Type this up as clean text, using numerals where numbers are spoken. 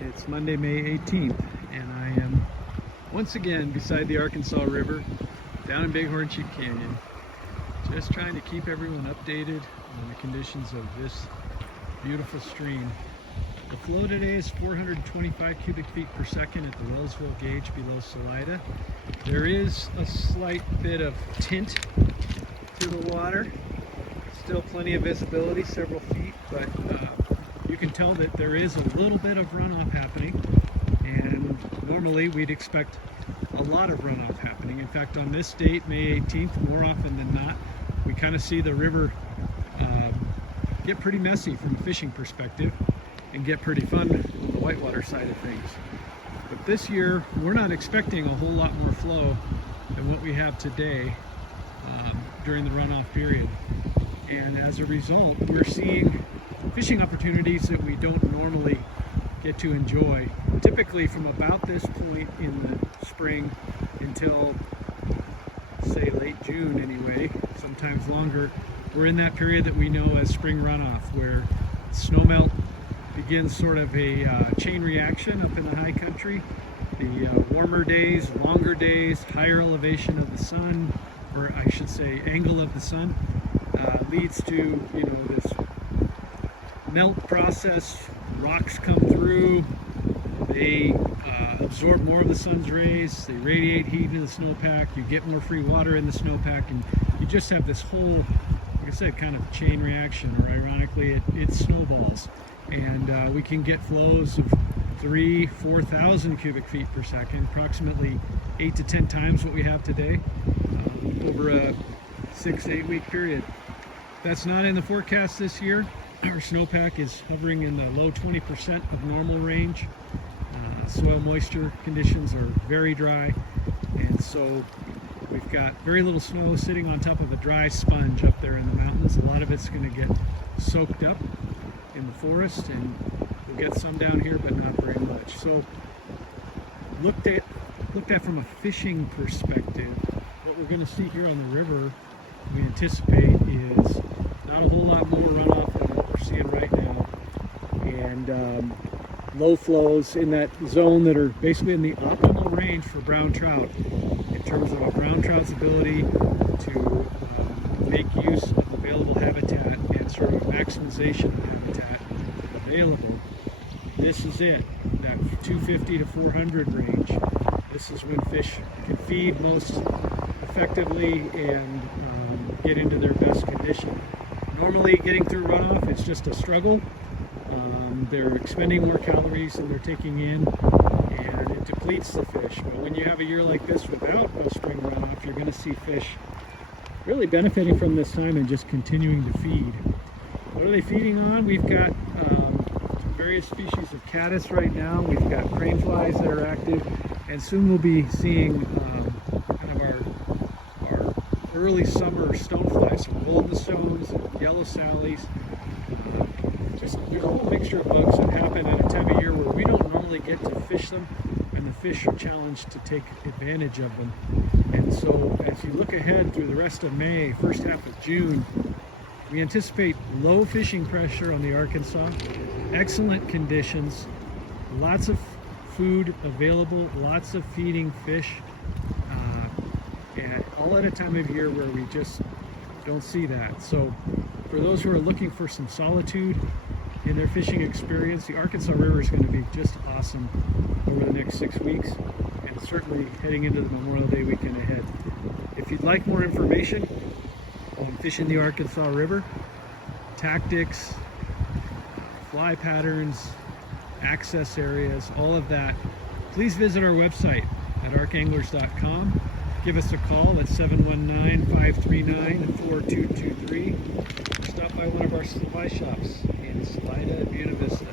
It's Monday, May 18th, and I am once again beside the Arkansas River down in Bighorn Sheep Canyon, just trying to keep everyone updated on the conditions of this beautiful stream. The flow today is 425 cubic feet per second at the Wellsville gauge below Salida. There is a slight bit of tint to the water. Still plenty of visibility, several feet, but you can tell that there is a little bit of runoff happening, and normally we'd expect a lot of runoff happening. In fact, on this date, May 18th, more often than not, we kind of see the river get pretty messy from a fishing perspective and get pretty fun on the whitewater side of things. But this year, we're not expecting a whole lot more flow than what we have today during the runoff period. And as a result, we're seeing fishing opportunities that we don't normally get to enjoy. Typically from about this point in the spring until, say, late June anyway, sometimes longer, we're in that period that we know as spring runoff, where snowmelt begins sort of a chain reaction up in the high country. The warmer days, longer days, higher elevation of the sun, or I should say angle of the sun, leads to, this melt process. Rocks come through, they absorb more of the sun's rays, they radiate heat into the snowpack, you get more free water in the snowpack, and you just have this whole, like I said, kind of chain reaction, or ironically it snowballs. And we can get flows of 4,000 cubic feet per second, approximately 8 to 10 times what we have today, over a 6-8 week period. That's not in the forecast this year. Our snowpack is hovering in the low 20% of normal range. Soil moisture conditions are very dry, and so we've got very little snow sitting on top of a dry sponge up there in the mountains. A lot of it's going to get soaked up in the forest, and we'll get some down here, but not very much. So looked at from a fishing perspective, what we're going to see here on the river, we anticipate, is not a whole lot more runoff than what we're seeing right now, and low flows in that zone that are basically in the optimal range for brown trout in terms of a brown trout's ability to make use of available habitat and sort of maximization of habitat available. This is it, that 250 to 400 range. This is when fish can feed most effectively and get into their best condition. Normally getting through runoff, it's just a struggle. They're expending more calories than they're taking in, and it depletes the fish. But when you have a year like this without no spring runoff, you're going to see fish really benefiting from this time and just continuing to feed. What are they feeding on? We've got various species of caddis right now. We've got crane flies that are active, and soon we'll be seeing kind of our early summer stoneflies, some golden stones, yellow sallies. There's a whole mixture of bugs that happen at a time of year where we don't normally get to fish them, and the fish are challenged to take advantage of them. And so as you look ahead through the rest of May, first half of June, we anticipate low fishing pressure on the Arkansas, excellent conditions, lots of food available, lots of feeding fish, and all at a time of year where we just don't see that. So for those who are looking for some solitude in their fishing experience, the Arkansas River is going to be just awesome over the next 6 weeks, and certainly heading into the Memorial Day weekend ahead. If you'd like more information on fishing the Arkansas River, tactics, fly patterns, access areas, all of that, please visit our website at ArkAnglers.com. Give us a call at 719-539-4223. Stop by one of our supply shops in Salida, Buena, Vista.